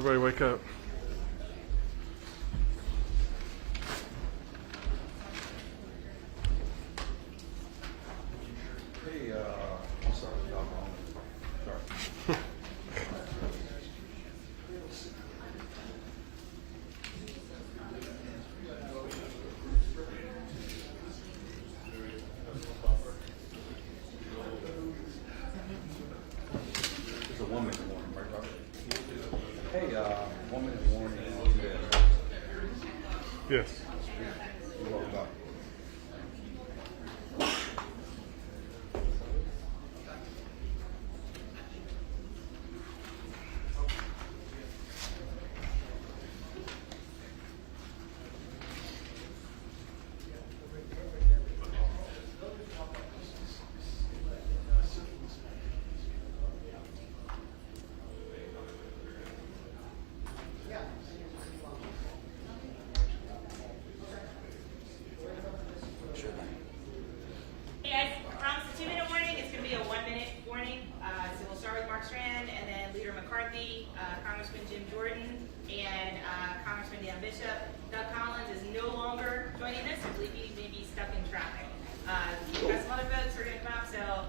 Everybody wake up. Hey, I'm sorry, y'all wrong. Sorry. There's a 1 minute warning, right, Robert? Hey, 1 minute warning. Yes. You're welcome. Hey guys, promise a 2 minute warning. It's going to be a 1 minute warning. So we'll start with Mark Strand and then Leader McCarthy, Congressman Jim Jordan, and Congressman Dan Bishop. Doug Collins is no longer joining us. I believe he may be stuck in traffic. We've got some other folks who are going to come up, so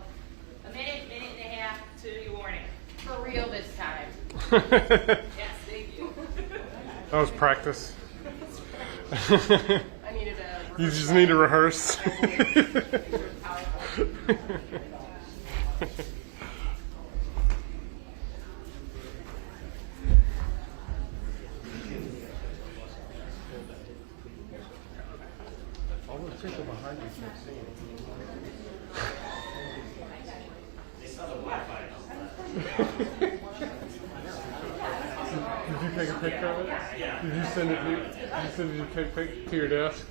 a minute, minute and a half to your warning. For real this time. Yes, thank you. That was practice. I needed a. You just need to rehearse. All the people behind you can't see it. Did you take a picture of it? Did you send it to your desk?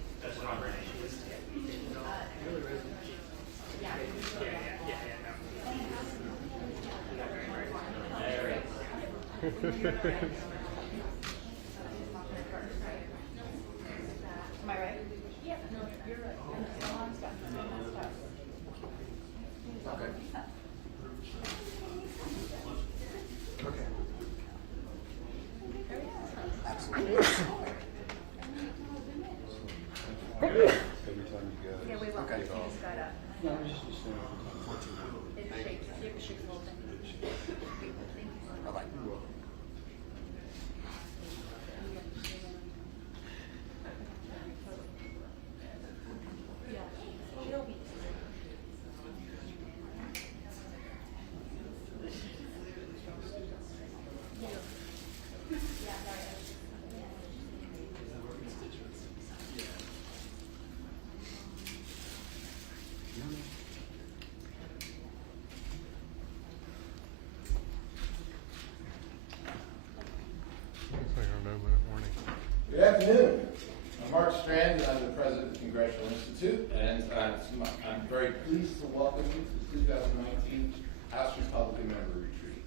Am I right? Yeah. No, you're right. Okay. Okay. Every time you go. Yeah, we will. Okay. You just gotta. No, it's just It shakes. You have to shake the whole thing. Bye-bye. Yeah. She'll be. Looks like our no-minute warning. Good afternoon. I'm Mark Strand, and I'm the president of the Congressional Institute, and I'm very pleased to welcome you to the 2019 House Republican Member Retreat.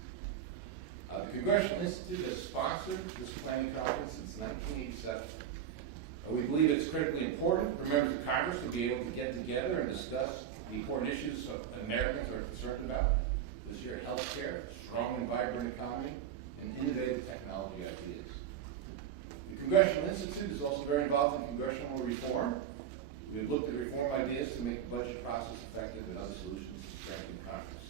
The Congressional Institute has sponsored this planning conference since 1987. We believe it's critically important for members of Congress to be able to get together and discuss the important issues Americans are concerned about this year: health care, strong and vibrant economy, and innovative technology ideas. The Congressional Institute is also very involved in congressional reform. We have looked at reform ideas to make the budget process effective and other solutions to strengthen Congress.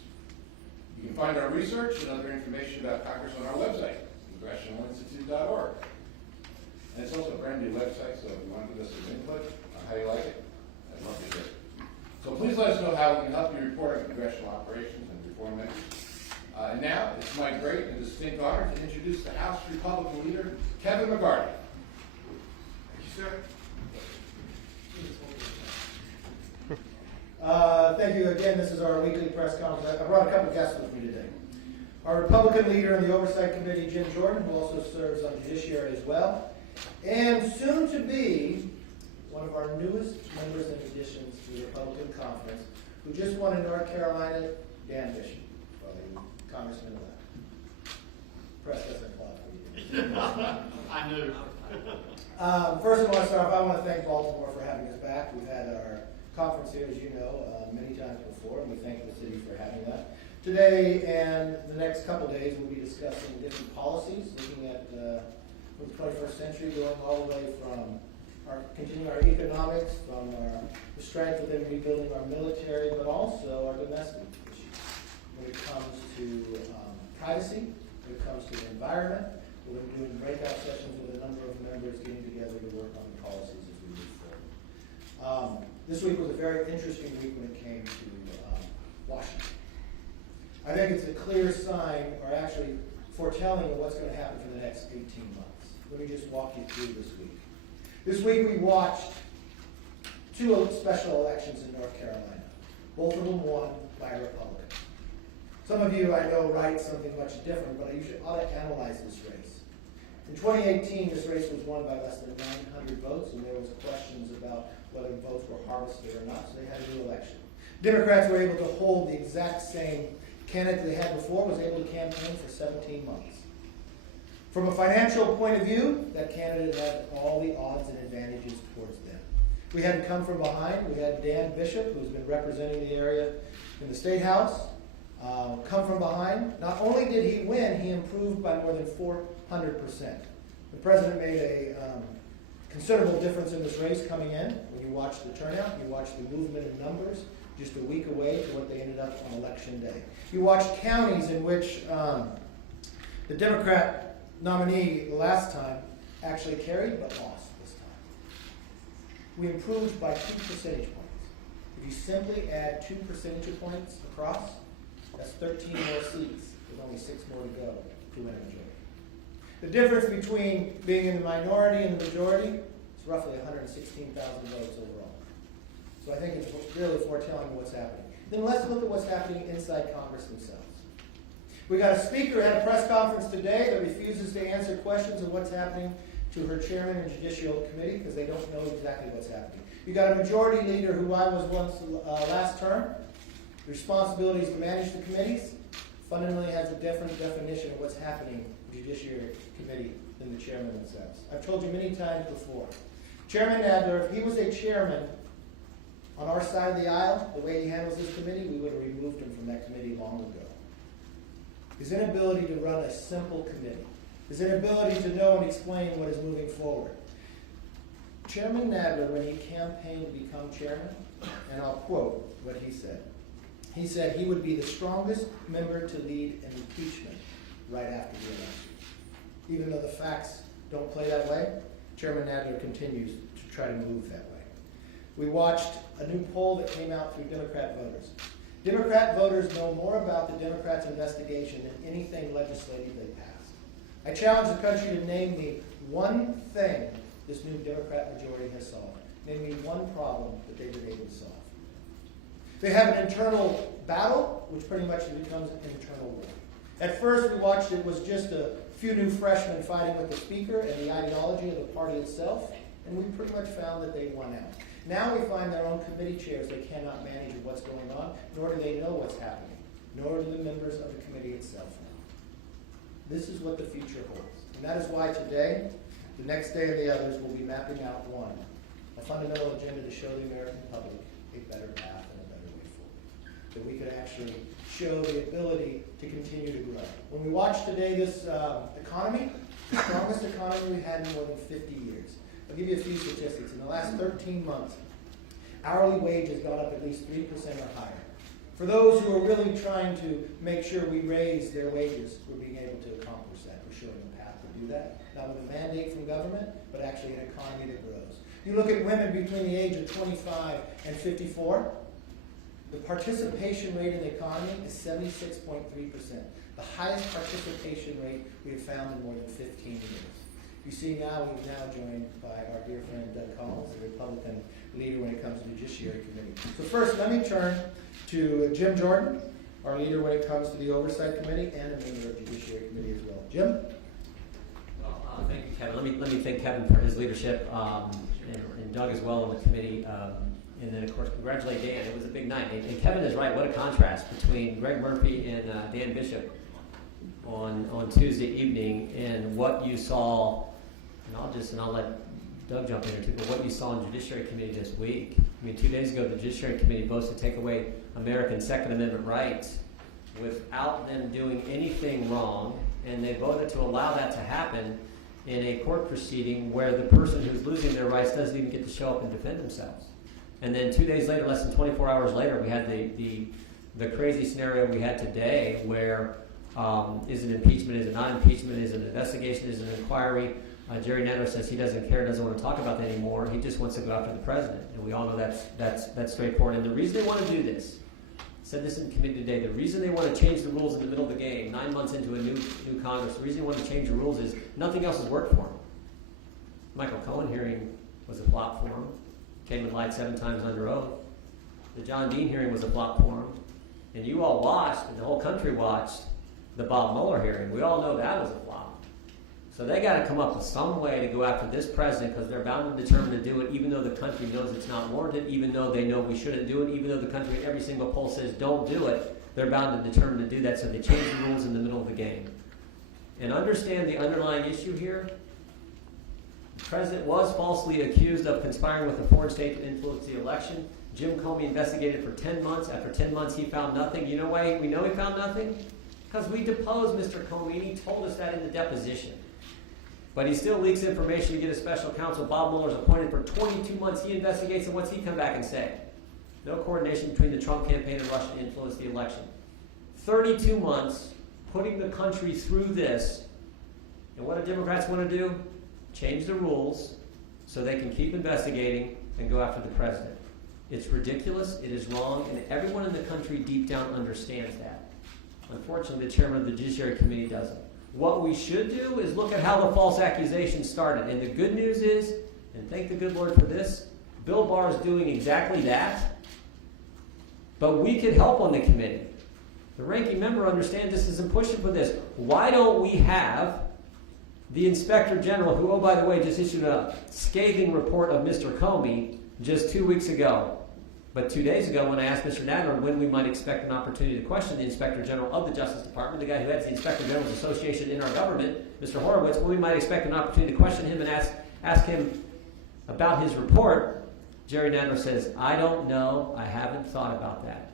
You can find our research and other information about Congress on our website, congressionalinstitute.org. And it's also a brand new website, so if you want to give us some input on how you like it, I'd love to hear it. So please let us know how we can help you report on congressional operations and reform measures. And now, it's my great and distinct honor to introduce the House Republican Leader, Kevin McCarthy. Thank you, sir. Thank you again. This is our weekly press conference. I brought a couple of guests with me today. Our Republican leader in the Oversight Committee, Jim Jordan, who also serves on Judiciary as well, and soon to be one of our newest members and additions to the Republican Conference, who just won in North Carolina, Dan Bishop, Congressman-elect. Press doesn't apply for you. I knew. First, I want to thank Baltimore for having us back. We've had our conference here, as you know, many times before, and we thank the city for having that. Today and the next couple days, we'll be discussing different policies, looking at the 21st century, going all the way from continuing our economics, from the strength within rebuilding our military, but also our domestic issues. When it comes to privacy, when it comes to the environment, we're going to be doing breakout sessions with a number of members getting together to work on the policies as we move forward. This week was a very interesting week when it came to Washington. I think it's a clear sign, or actually foretelling of what's going to happen for the next 18 months. Let me just walk you through this week. This week we watched two special elections in North Carolina. Both of them won by a Republican. Some of you, I know, write something much different, but you should ought to analyze this race. In 2018, this race was won by less than 900 votes, and there was questions about whether votes were harvested or not, so they had a new election. Democrats were able to hold the exact same candidate they had before, was able to campaign for 17 months. From a financial point of view, that candidate had all the odds and advantages towards them. We had to come from behind. We had Dan Bishop, who's been representing the area in the State House, come from behind. Not only did he win, he improved by more than 400%. The president made a considerable difference in this race coming in. When you watch the turnout, you watch the movement in numbers, just a week away to what they ended up on Election Day. You watched counties in which the Democrat nominee last time actually carried but lost this time. We improved by 2 percentage points. If you simply add 2 percentage points across, that's 13 more seats with only 6 more to go to win a majority. The difference between being in the minority and the majority is roughly 116,000 votes overall. So I think it's really foretelling what's happening. Then let's look at what's happening inside Congress themselves. We got a speaker at a press conference today that refuses to answer questions of what's happening to her chairman and judicial committee because they don't know exactly what's happening. You got a majority leader who I was once last term. The responsibility is to manage the committees. Fundamentally has a different definition of what's happening in the Judiciary Committee than the chairman themselves. I've told you many times before. Chairman Nadler, if he was a chairman on our side of the aisle, the way he handles this committee, we would have removed him from that committee long ago. His inability to run a simple committee, his inability to know and explain what is moving forward. Chairman Nadler, when he campaigned to become chairman, and I'll quote what he said he would be the strongest member to lead an impeachment right after the election. Even though the facts don't play that way, Chairman Nadler continues to try to move that way. We watched a new poll that came out through Democrat voters. Democrat voters know more about the Democrats' investigation than anything legislative they passed. I challenge the country to name me one thing this new Democrat majority has solved. Name me one problem that they've been able to solve. They have an internal battle, which pretty much becomes an internal war. At first, we watched it was just a few new freshmen fighting with the speaker and the ideology of the party itself, and we pretty much found that they won out. Now we find their own committee chairs they cannot manage what's going on, nor do they know what's happening, nor do the members of the committee itself know. This is what the future holds. And that is why today, the next day and the others will be mapping out one, a fundamental agenda to show the American public a better path and a better way forward. That we could actually show the ability to continue to grow. When we watch today this economy, the strongest economy we've had in more than 50 years. I'll give you a few statistics. In the last 13 months, hourly wage has gone up at least 3% or higher. For those who are really trying to make sure we raise their wages, we're being able to accomplish that. We're showing a path to do that, not with a mandate from government, but actually an economy that grows. You look at women between the age of 25 and 54, the participation rate in the economy is 76.3%, the highest participation rate we have found in more than 15 years. You see now, we've now joined by our dear friend Doug Collins, the Republican leader when it comes to the Judiciary Committee. So first, let me turn to Jim Jordan, our leader when it comes to the Oversight Committee and a member of the Judiciary Committee as well. Jim? Well, thank you, Kevin. Let me thank Kevin for his leadership and Doug as well on the committee. And then, of course, congratulate Dan. It was a big night. And Kevin is right. What a contrast between Greg Murphy and Dan Bishop on Tuesday evening and what you saw. And I'll let Doug jump in here too, but what you saw in Judiciary Committee this week. I mean, 2 days ago, the Judiciary Committee votes to take away American Second Amendment rights. without them doing anything wrong, and they voted to allow that to happen in a court proceeding where the person who's losing their rights doesn't even get to show up and defend themselves. And then 2 days later, less than 24 hours later, we had the crazy scenario we had today where is it impeachment, is it not impeachment, is it an investigation, is it an inquiry? Jerry Nadler says he doesn't care, doesn't want to talk about that anymore. He just wants to go after the president. And we all know that's straightforward. And the reason they want to do this, I said this in committee today, the reason they want to change the rules in the middle of the game, 9 months into a new Congress, the reason they want to change the rules is nothing else has worked for them. Michael Cohen hearing was a flop for him. Came and lied 7 times under oath. The John Dean hearing was a flop for him. And you all watched, and the whole country watched, the Bob Mueller hearing. We all know that was a flop. So they got to come up with some way to go after this president because they're bound and determined to do it even though the country knows it's not warranted, even though they know we shouldn't do it, even though the country in every single poll says don't do it. They're bound and determined to do that, so they change the rules in the middle of the game. And understand the underlying issue here. The president was falsely accused of conspiring with a foreign state to influence the election. Jim Comey investigated for 10 months. After 10 months, he found nothing. You know why we know he found nothing? Because we deposed Mr. Comey, and he told us that in the deposition. But he still leaks information to get a special counsel. Bob Mueller's appointed for 22 months. He investigates, and what's he come back and say? No coordination between the Trump campaign and Russia to influence the election. 32 months, putting the country through this. And what do Democrats want to do? Change the rules so they can keep investigating and go after the president. It's ridiculous, it is wrong, and everyone in the country deep down understands that. Unfortunately, the chairman of the Judiciary Committee doesn't. What we should do is look at how the false accusations started. And the good news is, and thank the good Lord for this, Bill Barr is doing exactly that. But we could help on the committee. The ranking member understands this isn't pushing for this. Why don't we have the Inspector General, who, oh, by the way, just issued a scathing report of Mr. Comey just 2 weeks ago. But 2 days ago, when I asked Mr. Nadler when we might expect an opportunity to question the Inspector General of the Justice Department, the guy who heads the Inspector General's Association in our government, Mr. Horowitz, when we might expect an opportunity to question him and ask him about his report, Jerry Nadler says, I don't know, I haven't thought about that.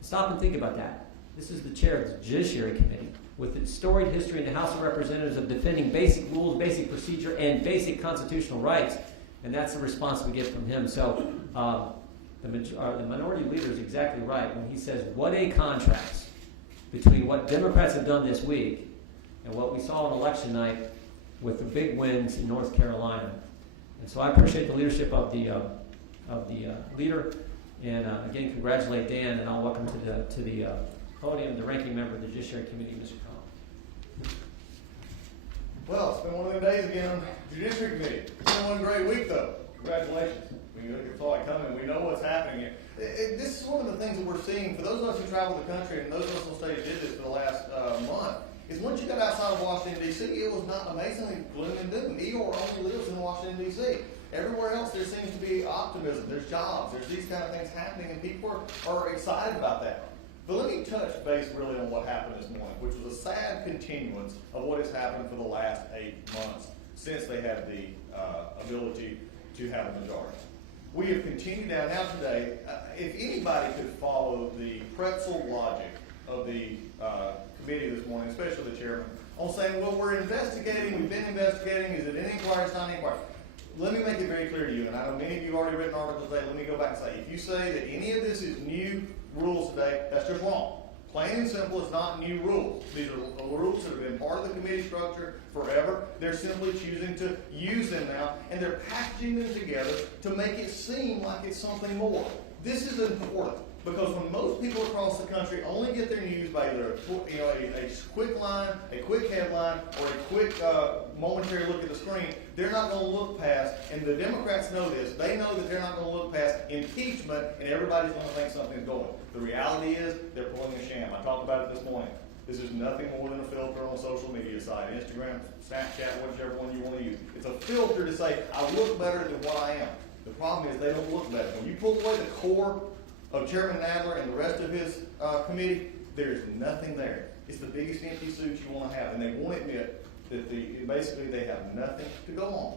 Stop and think about that. This is the chair of the Judiciary Committee with its storied history in the House of Representatives of defending basic rules, basic procedure, and basic constitutional rights. And that's the response we get from him. So the minority leader is exactly right when he says, what a contrast between what Democrats have done this week and what we saw on election night with the big wins in North Carolina. And so I appreciate the leadership of the leader. And again, congratulate Dan, and I'll welcome to the podium the ranking member of the Judiciary Committee, Mr. Collins. Well, it's been one of them days again on the Judiciary Committee. It's been one great week, though. Congratulations. We saw it coming. We know what's happening here. This is one of the things that we're seeing for those of us who travel the country, and those of us who stayed did this for the last month, is once you got outside of Washington, D.C., it was not amazingly gloom and doom. Igor only lives in Washington, D.C. Everywhere else, there seems to be optimism. There's jobs. There's these kind of things happening, and people are excited about that. But let me touch base really on what happened this morning, which was a sad continuance of what has happened for the last 8 months since they had the ability to have a majority. We have continued down. Now today, if anybody could follow the pretzel logic of the committee this morning, especially the chairman, on saying, well, we're investigating, we've been investigating, is it an inquiry, it's not an inquiry? Let me make it very clear to you, and I know many of you have already written articles today, let me go back and say, if you say that any of this is new rules today, that's just wrong. Plain and simple, it's not new rules. These are rules that have been part of the committee structure forever. They're simply choosing to use them now, and they're packaging them together to make it seem like it's something more. This is important, because when most people across the country only get their news by either a quick line, a quick headline, or a quick momentary look at the screen, they're not going to look past, and the Democrats know this, they know that they're not going to look past impeachment, and everybody's going to think something's going. The reality is, they're pulling a sham. I talked about it this morning. This is nothing more than a filter on a social media site, Instagram, Snapchat, whichever one you want to use. It's a filter to say, I look better than what I am. The problem is they don't look better. When you pull away the core of Chairman Nadler and the rest of his committee, there's nothing there. It's the biggest empty suit you want to have, and they won't admit that basically they have nothing to go on.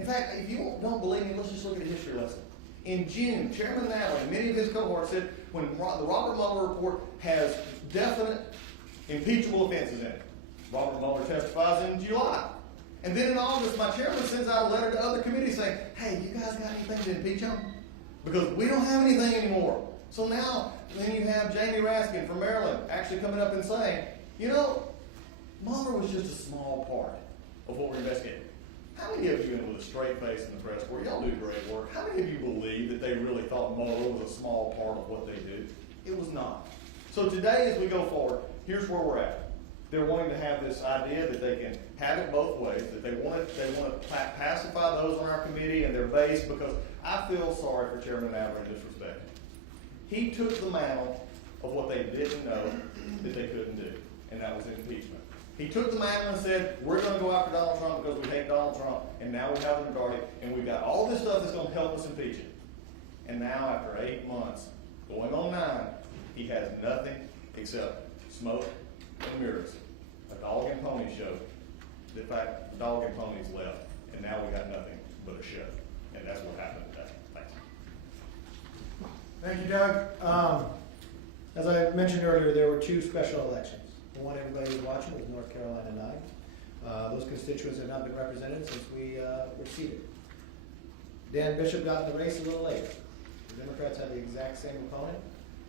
In fact, if you don't believe me, let's just look at a history lesson. In June, Chairman Natalie and many of his cohorts said when the Robert Mueller report has definite impeachable offenses in it. Robert Mueller testifies in July. And then in August, my chairman sends out a letter to other committees saying, hey, you guys got anything to impeach him? Because we don't have anything anymore. So now, then you have Jamie Raskin from Maryland actually coming up and saying, you know, Mueller was just a small part of what we're investigating. How many of you, with a straight face in the press corps, y'all do great work, how many of you believe that they really thought Mueller was a small part of what they do? It was not. So today, as we go forward, here's where we're at. They're wanting to have this idea that they can have it both ways, that they want to pacify those on our committee and their base, because I feel sorry for Chairman Adler in this respect. He took the mantle of what they didn't know that they couldn't do, and that was impeachment. He took the mantle and said, we're going to go after Donald Trump because we hate Donald Trump, and now we have the majority, and we've got all this stuff that's going to help us impeach him. And now, after 8 months, going on 9, he has nothing except smoke and mirrors. A dog and pony show. In fact, the dog and ponies left, and now we got nothing but a show. And that's what happened today. Thanks. Thank you, Doug. As I mentioned earlier, there were 2 special elections. The one everybody was watching was North Carolina 9. Those constituents have not been represented since we were seated. Dan Bishop got in the race a little later. The Democrats had the exact same opponent,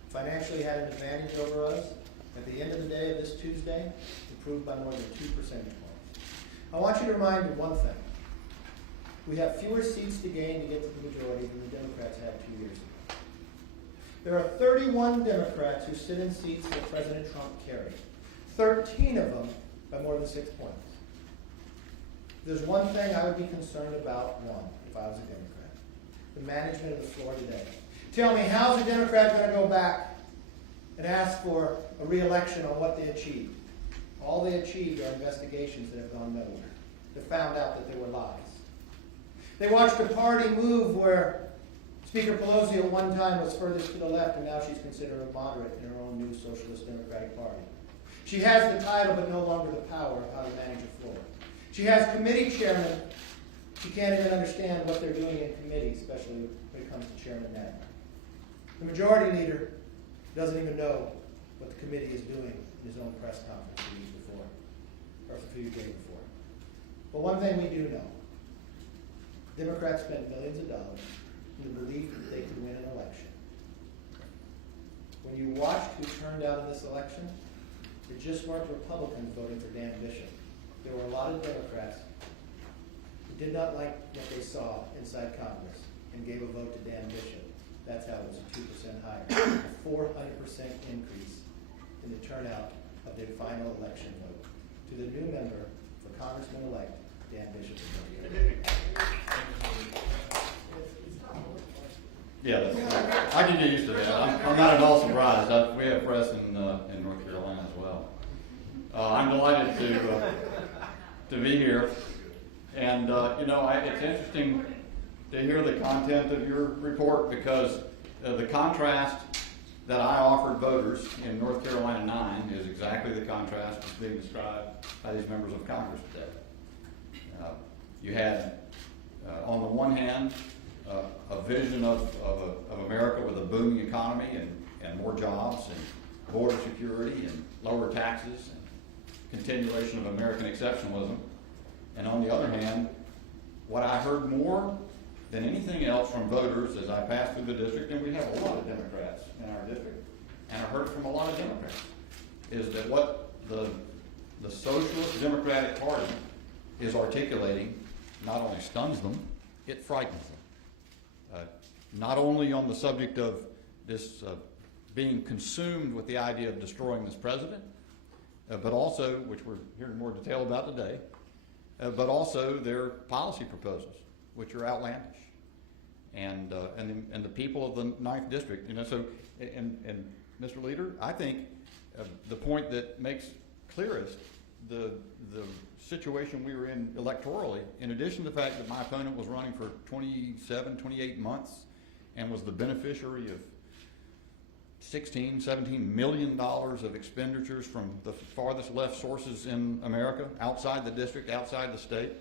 financially had an advantage over us. At the end of the day of this Tuesday, improved by more than 2 percentage points. I want you to remind you one thing. We have fewer seats to gain to get to the majority than the Democrats had 2 years ago. There are 31 Democrats who sit in seats that President Trump carried. 13 of them by more than 6 points. There's one thing I would be concerned about, if I was a Democrat. The management of the floor today. Tell me, how's a Democrat going to go back and ask for a re-election on what they achieved? All they achieved are investigations that have gone nowhere. They found out that there were lies. They watched a party move where Speaker Pelosi at one time was furthest to the left, and now she's considered a moderate in her own new Socialist Democratic Party. She has the title, but no longer the power of how to manage a floor. She has committee chairmen. She can't even understand what they're doing in committee, especially when it comes to Chairman Nadler. The majority leader doesn't even know what the committee is doing in his own press conference a few days before. But one thing we do know, Democrats spent millions of dollars in the belief that they could win an election. When you watched who turned out in this election, it just weren't Republicans voting for Dan Bishop. There were a lot of Democrats who did not like what they saw inside Congress and gave a vote to Dan Bishop. That's how it was 2% higher. A 400% increase in the turnout of their final election vote to the new member for Congressman-elect Dan Bishop. Yeah, I can get used to that. I'm not at all surprised. We have press in North Carolina as well. I'm delighted to be here, and it's interesting to hear the content of your report, because the contrast that I offered voters in North Carolina 9 is exactly the contrast that's being described by these members of Congress today. You had, on the one hand, a vision of America with a booming economy and more jobs and border security and lower taxes and continuation of American exceptionalism. And on the other hand, what I heard more than anything else from voters as I passed through the district, and we have a lot of Democrats in our district, and I heard it from a lot of Democrats, is that what the Socialist Democratic Party is articulating not only stuns them, it frightens them. Not only on the subject of this being consumed with the idea of destroying this president, but also, which we're hearing more detail about today, but also their policy proposals, which are outlandish, and the people of the 9th District, So, and Mr. Leader, I think the point that makes clearest the situation we were in electorally, in addition to the fact that my opponent was running for 28 months and was the beneficiary of $16-17 million of expenditures from the farthest left sources in America, outside the district, outside the state.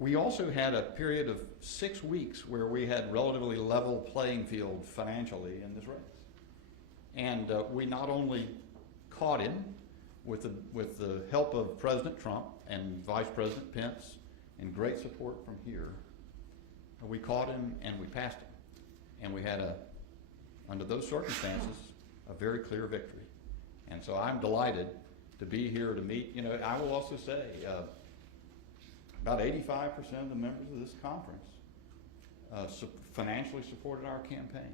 We also had a period of 6 weeks where we had relatively level playing field financially in this race. And we not only caught him with the help of President Trump and Vice President Pence and great support from here, we caught him and we passed him. And we had, under those circumstances, a very clear victory. And so I'm delighted to be here to meet. You know, I will also say, about 85% of the members of this conference financially supported our campaign.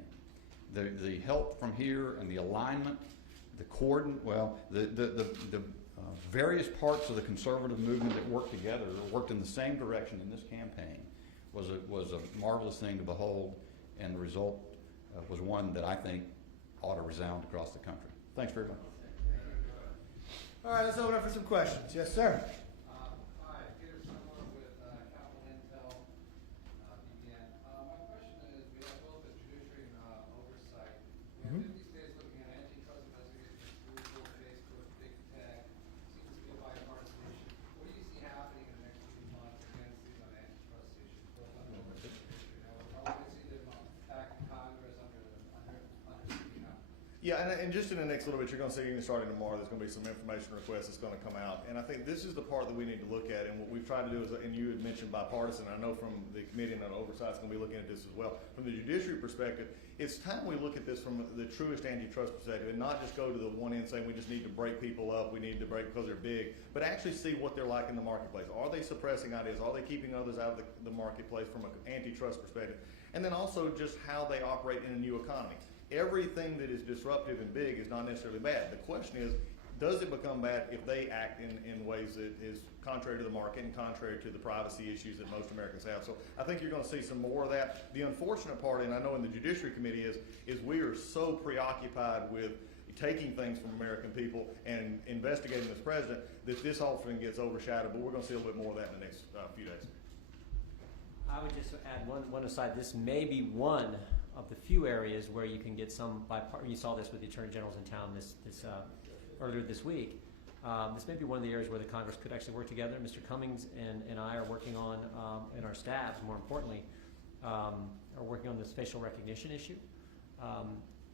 The help from here and the alignment, the various parts of the conservative movement that worked together, worked in the same direction in this campaign, was a marvelous thing to behold, and the result was one that I think ought to resound across the country. Thanks very much. All right, let's open up for some questions. Yes, sir. Hi, Peter Summer with Capital Intel, BBN. My question is, we have both the judiciary and oversight. We have 50 states looking at antitrust investigations, Google, Facebook, big tech. Seems to be a bipartisan issue. What do you see happening in the next few months against these antitrust issues, both on the oversight and judiciary? Now, we're probably see them back in Congress under subpoena. Yeah, and just in the next little bit, you're going to see, starting tomorrow, there's going to be some information requests that's going to come out. And I think this is the part that we need to look at. And what we've tried to do is, and you had mentioned bipartisan, I know from the committee and on oversight is going to be looking at this as well. From the judiciary perspective, it's time we look at this from the truest antitrust perspective and not just go to the one end saying we just need to break people up, we need to break because they're big, but actually see what they're like in the marketplace. Are they suppressing ideas? Are they keeping others out of the marketplace from an antitrust perspective? And then also just how they operate in a new economy. Everything that is disruptive and big is not necessarily bad. The question is, does it become bad if they act in ways that is contrary to the market and contrary to the privacy issues that most Americans have? So I think you're going to see some more of that. The unfortunate part, and I know in the Judiciary Committee, is we are so preoccupied with taking things from American people and investigating this president that this often gets overshadowed, but we're going to see a little bit more of that in the next few days. I would just add one aside. This may be one of the few areas where you can get some bipartisan. You saw this with the attorney generals in town earlier this week. This may be one of the areas where the Congress could actually work together. Mr. Cummings and I are working on, and our staffs, more importantly, are working on this facial recognition issue.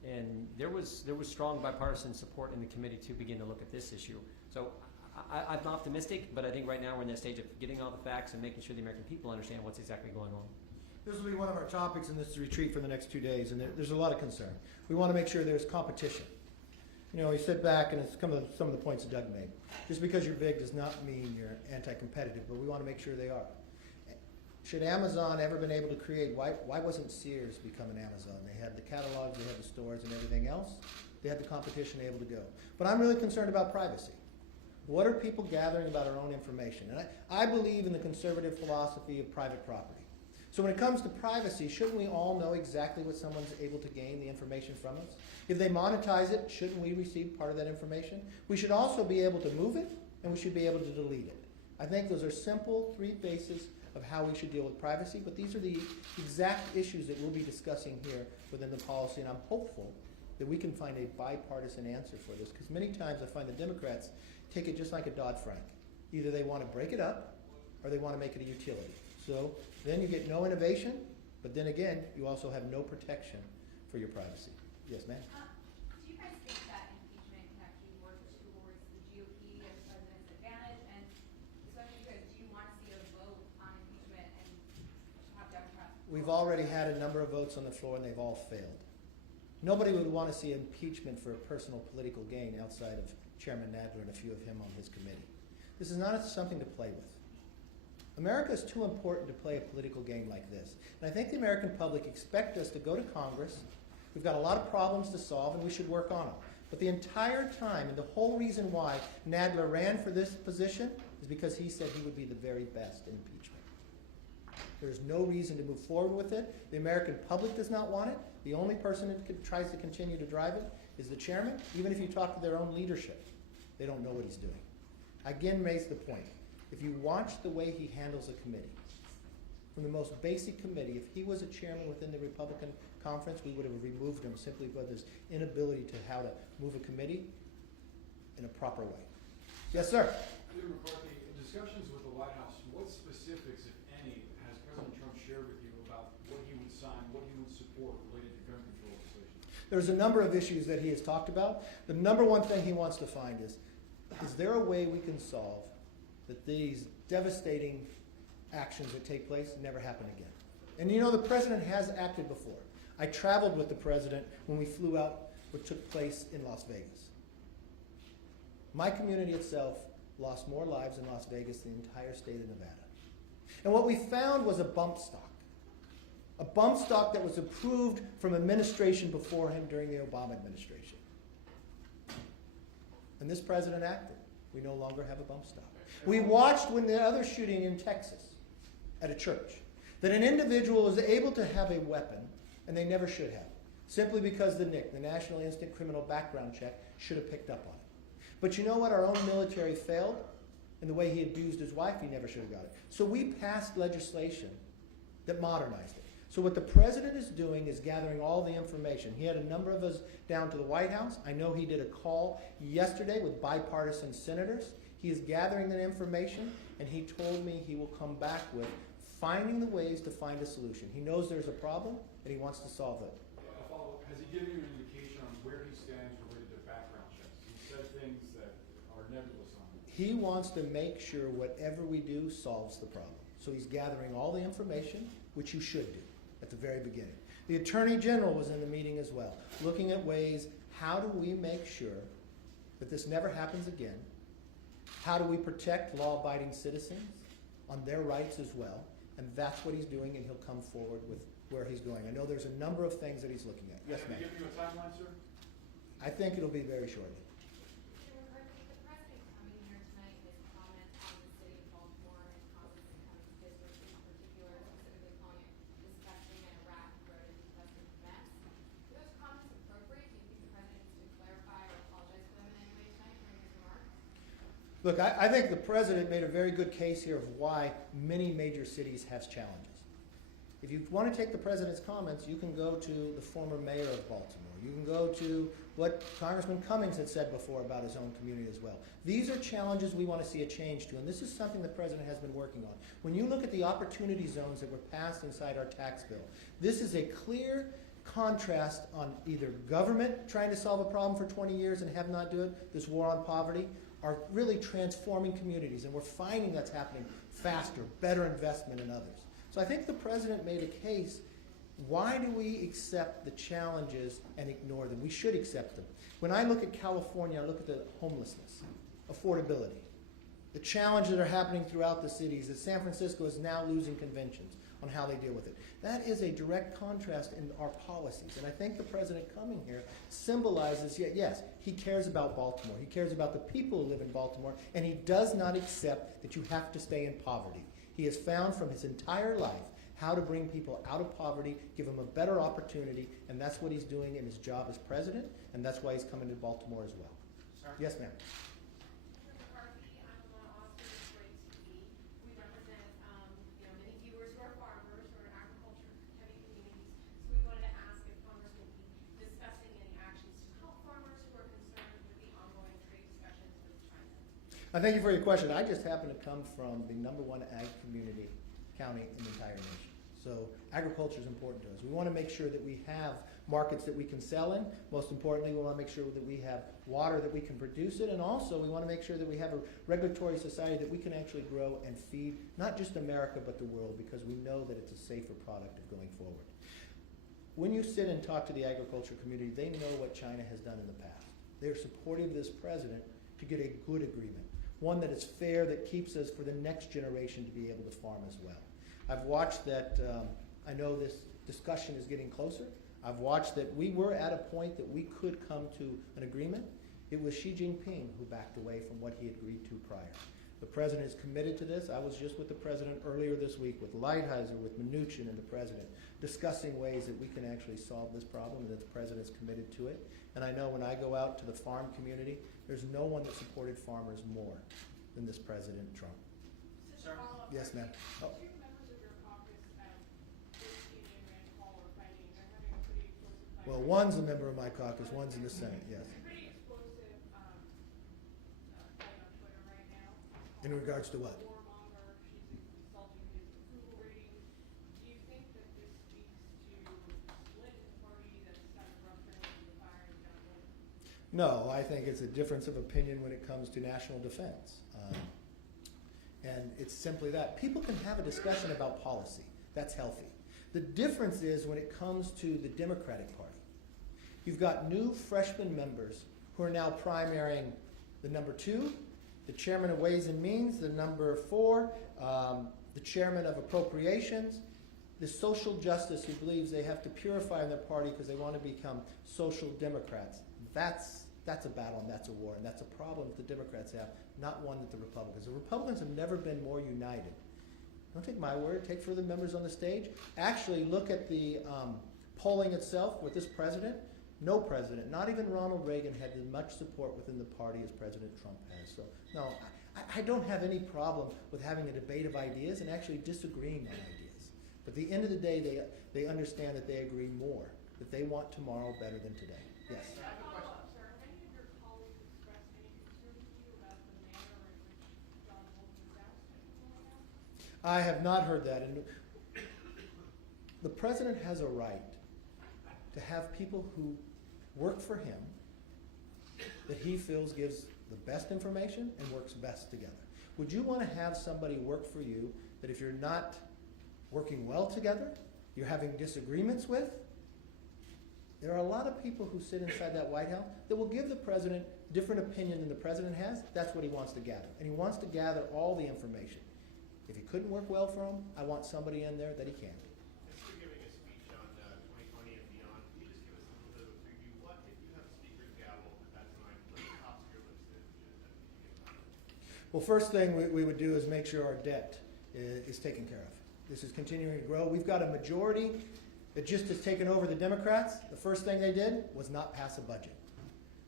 And there was strong bipartisan support in the committee to begin to look at this issue. So I'm optimistic, but I think right now we're in that stage of getting all the facts and making sure the American people understand what's exactly going on. This will be one of our topics in this retreat for the next 2 days, and there's a lot of concern. We want to make sure there's competition. You know, we sit back, and it's some of the points that Doug made. Just because you're big does not mean you're anti-competitive, but we want to make sure they are. Should Amazon ever been able to create, why wasn't Sears become an Amazon? They had the catalogs, they had the stores and everything else. They had the competition able to go. But I'm really concerned about privacy. What are people gathering about our own information? And I believe in the conservative philosophy of private property. So when it comes to privacy, shouldn't we all know exactly what someone's able to gain the information from us? If they monetize it, shouldn't we receive part of that information? We should also be able to move it, and we should be able to delete it. I think those are simple 3 bases of how we should deal with privacy, but these are the exact issues that we'll be discussing here within the policy, and I'm hopeful that we can find a bipartisan answer for this, because many times I find the Democrats take it just like a Dodd-Frank. Either they want to break it up, or they want to make it a utility. So then you get no innovation, but then again, you also have no protection for your privacy. Yes, ma'am? Do you guys think that impeachment can actually work towards the GOP and the president's advantage? And especially because do you want to see a vote on impeachment and have Democrats? We've already had a number of votes on the floor, and they've all failed. Nobody would want to see impeachment for a personal political gain outside of Chairman Nadler and a few of him on his committee. This is not something to play with. America is too important to play a political game like this. And I think the American public expect us to go to Congress. We've got a lot of problems to solve, and we should work on them. But the entire time, and the whole reason why Nadler ran for this position is because he said he would be the very best in impeachment. There's no reason to move forward with it. The American public does not want it. The only person that tries to continue to drive it is the chairman. Even if you talk to their own leadership, they don't know what he's doing. I again raise the point. If you watch the way he handles a committee, from the most basic committee, if he was a chairman within the Republican conference, we would have removed him simply by his inability to how to move a committee in a proper way. Yes, sir. Leader McCarthy, in discussions with the White House, what specifics, if any, support related to gun control legislation? There's a number of issues that he has talked about. The number one thing he wants to find is there a way we can solve that these devastating actions that take place never happen again? And you know, the president has acted before. I traveled with the president when we flew out what took place in Las Vegas. My community itself lost more lives in Las Vegas than the entire state of Nevada. And what we found was a bump stock. A bump stock that was approved from administration before him during the Obama administration. And this president acted. We no longer have a bump stock. We watched when the other shooting in Texas at a church, that an individual was able to have a weapon, and they never should have, simply because the NIC, the National Instant Criminal Background Check, should have picked up on it. But you know what? Our own military failed, and the way he abused his wife, he never should have got it. So we passed legislation that modernized it. So what the president is doing is gathering all the information. He had a number of us down to the White House. I know he did a call yesterday with bipartisan senators. He is gathering that information, and he told me he will come back with finding the ways to find a solution. He knows there's a problem, and he wants to solve it. A follow-up, has he given you an indication on where he stands related to background checks? He said things that are nebulous on it. He wants to make sure whatever we do solves the problem. So he's gathering all the information, which you should do at the very beginning. The Attorney General was in the meeting as well, looking at ways, how do we make sure that this never happens again? How do we protect law-abiding citizens on their rights as well? And that's what he's doing, and he'll come forward with where he's going. I know there's a number of things that he's looking at. Yes, ma'am. Have he given you a timeline, sir? I think it'll be very shortly. Mr. McCarthy, the president coming here tonight, his comment on the city of Baltimore and Congressman Kevin's district in particular, specifically calling it disgusting and a rat road and disgusting mess. Are those comments appropriate? Do you think the president needs to clarify or apologize for them in any way tonight during his remarks? Look, I think the president made a very good case here of why many major cities have challenges. If you want to take the president's comments, you can go to the former mayor of Baltimore. You can go to what Congressman Cummings had said before about his own community as well. These are challenges we want to see a change to, and this is something the president has been working on. When you look at the opportunity zones that were passed inside our tax bill, this is a clear contrast on either government trying to solve a problem for 20 years and have not do it, this war on poverty, are really transforming communities, and we're finding that's happening faster, better investment in others. So I think the president made a case. Why do we accept the challenges and ignore them? We should accept them. When I look at California, I look at the homelessness, affordability, the challenges that are happening throughout the cities, that San Francisco is now losing conventions on how they deal with it. That is a direct contrast in our policies. And I think the president coming here symbolizes, yes, he cares about Baltimore. He cares about the people who live in Baltimore, and he does not accept that you have to stay in poverty. He has found from his entire life how to bring people out of poverty, give them a better opportunity, and that's what he's doing in his job as president, and that's why he's coming to Baltimore as well. Sir? Yes, ma'am. Mr. McCarthy, I'm Oscar Detroit TV. We represent, many viewers who are farmers or agriculture-heavy communities. So we wanted to ask if Congress will be discussing any actions to help farmers who are concerned with the ongoing trade discussions with China. I thank you for your question. I just happen to come from the #1 ag community county in the entire nation. So agriculture is important to us. We want to make sure that we have markets that we can sell in. Most importantly, we want to make sure that we have water that we can produce it, and also we want to make sure that we have a regulatory society that we can actually grow and feed not just America but the world, because we know that it's a safer product of going forward. When you sit and talk to the agriculture community, they know what China has done in the past. They're supportive of this president to get a good agreement, one that is fair, that keeps us for the next generation to be able to farm as well. I've watched that, I know this discussion is getting closer. I've watched that we were at a point that we could come to an agreement. It was Xi Jinping who backed away from what he agreed to prior. The president is committed to this. I was just with the president earlier this week with Lighthizer, with Mnuchin and the president, discussing ways that we can actually solve this problem, and that the president's committed to it. And I know when I go out to the farm community, there's no one that supported farmers more than this President Trump. Sir? Yes, ma'am. Oh. Two members of your caucus this evening in Rand Hall are fighting. They're having a pretty explosive fight. Well, one's a member of my caucus, one's in the Senate, yes. Pretty explosive fight on Twitter right now. In regards to what? Warmonger, she's insulting his approval rating. Do you think that this speaks to No, I think it's a difference of opinion when it comes to national defense. And it's simply that. People can have a discussion about policy. That's healthy. The difference is when it comes to the Democratic Party. You've got new freshman members who are now primarying the number 2, the chairman of Ways and Means, the number 4, the chairman of Appropriations, the social justice who believes they have to purify in their party because they want to become social democrats. That's a battle and that's a war, and that's a problem that the Democrats have, not one that the Republicans. The Republicans have never been more united. Don't take my word, take for the members on the stage. Actually, look at the polling itself with this president. No president, not even Ronald Reagan, had as much support within the party as President Trump has. So, no, I don't have any problem with having a debate of ideas and actually disagreeing on ideas. But at the end of the day, they understand that they agree more, that they want tomorrow better than today. Yes? I have not heard that. And the president has a right to have people who work for him that he feels gives the best information and works best together. Would you want to have somebody work for you that if you're not working well together, you're having disagreements with? There are a lot of people who sit inside that White House that will give the president different opinion than the president has. That's what he wants to gather. And he wants to gather all the information. If he couldn't work well for him, I want somebody in there that he can. As you're giving a speech on 2020 and beyond, can you just give us a little bit of a preview? What, if you have a speaker at Gallup at that time, what are the tops of your list that you get? Well, first thing we would do is make sure our debt is taken care of. This is continuing to grow. We've got a majority that just has taken over the Democrats. The first thing they did was not pass a budget.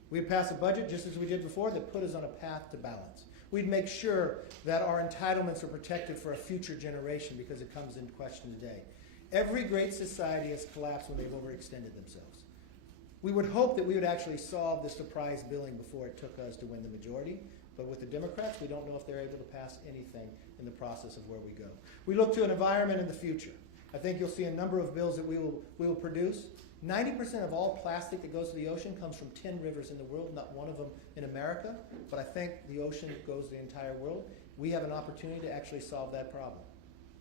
We'd pass a budget, just as we did before, that put us on a path to balance. We'd make sure that our entitlements are protected for a future generation because it comes into question today. Every great society has collapsed when they've overextended themselves. We would hope that we would actually solve the surprise billing before it took us to win the majority. But with the Democrats, we don't know if they're able to pass anything in the process of where we go. We look to an environment in the future. I think you'll see a number of bills that we will produce. 90% of all plastic that goes to the ocean comes from 10 rivers in the world, not one of them in America. But I think the ocean goes to the entire world. We have an opportunity to actually solve that problem.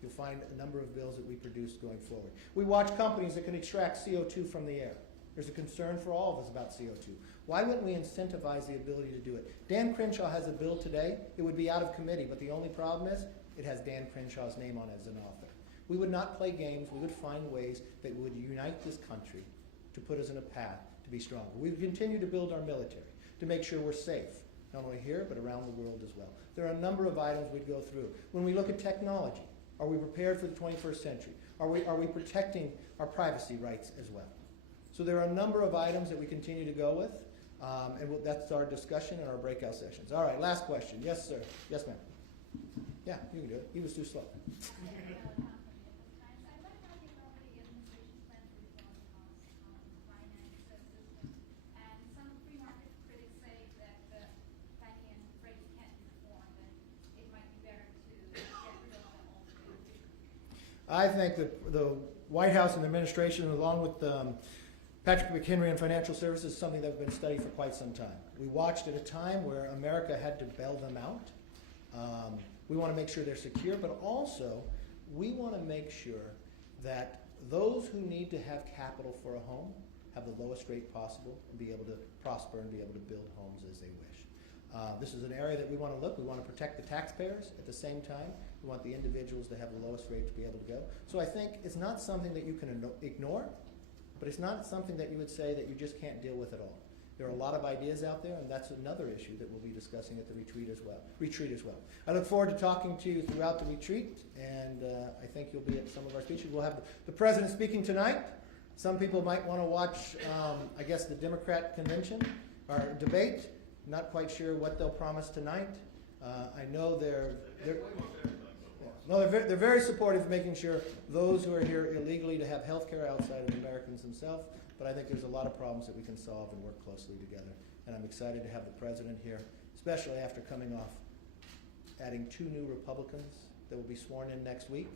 You'll find a number of bills that we produce going forward. We watch companies that can extract CO2 from the air. There's a concern for all of us about CO2. Why wouldn't we incentivize the ability to do it? Dan Crenshaw has a bill today. It would be out of committee, but the only problem is it has Dan Crenshaw's name on it as an author. We would not play games. We would find ways that would unite this country to put us in a path to be stronger. We would continue to build our military to make sure we're safe, not only here, but around the world as well. There are a number of items we'd go through. When we look at technology, are we prepared for the 21st century? Are we protecting our privacy rights as well? So there are a number of items that we continue to go with, and that's our discussion and our breakout sessions. All right, last question. Yes, sir. Yes, ma'am. Yeah, you can do it. He was too slow. I think that the White House and the administration, along with Patrick McHenry and Financial Services, is something that we've been studying for quite some time. We watched at a time where America had to bail them out. We want to make sure they're secure, but also we want to make sure that those who need to have capital for a home have the lowest rate possible and be able to prosper and be able to build homes as they wish. This is an area that we want to look. We want to protect the taxpayers at the same time. We want the individuals to have the lowest rate to be able to go. So I think it's not something that you can ignore, but it's not something that you would say that you just can't deal with at all. There are a lot of ideas out there, and that's another issue that we'll be discussing at the retreat as well. I look forward to talking to you throughout the retreat, and I think you'll be at some of our speeches. We'll have the president speaking tonight. Some people might want to watch, I guess, the Democrat convention or debate. Not quite sure what they'll promise tonight. I know they're very supportive of making sure those who are here illegally to have health care outside of Americans themselves. But I think there's a lot of problems that we can solve and work closely together. And I'm excited to have the president here, especially after coming off adding 2 new Republicans that will be sworn in next week.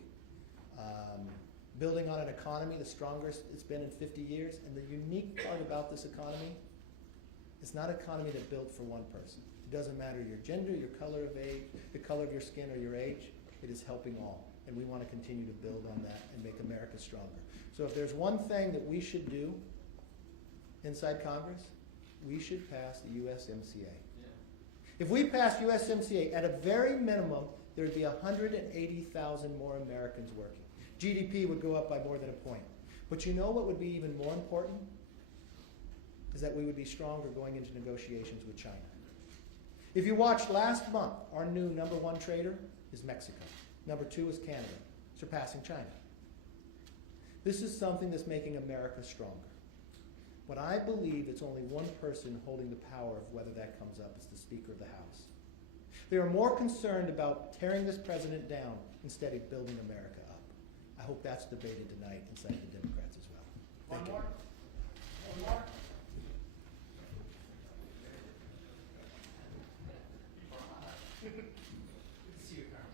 Building on an economy the strongest it's been in 50 years. And the unique part about this economy, It's not an economy that's built for one person. It doesn't matter your gender, your color of age, the color of your skin, or your age. It is helping all. And we want to continue to build on that and make America stronger. So if there's one thing that we should do inside Congress, we should pass the USMCA. If we pass USMCA, at a very minimum, there'd be 180,000 more Americans working. GDP would go up by more than a point. But you know what would be even more important? Is that we would be stronger going into negotiations with China. If you watched last month, our new #1 trader is Mexico. #2 is Canada, surpassing China. This is something that's making America stronger. But I believe it's only one person holding the power of whether that comes up as the Speaker of the House. They are more concerned about tearing this president down instead of building America up. I hope that's debated tonight inside the Democrats as well. Thank you. One more. Good to see you, Carl.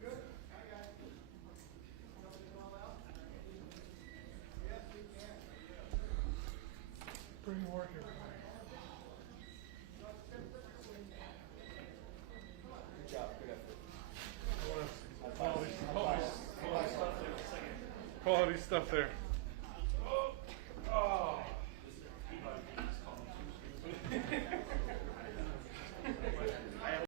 Good. Hi, guys. Something all out? Yes, we can. Bring your work here. Good job. Good effort. Quality stuff there.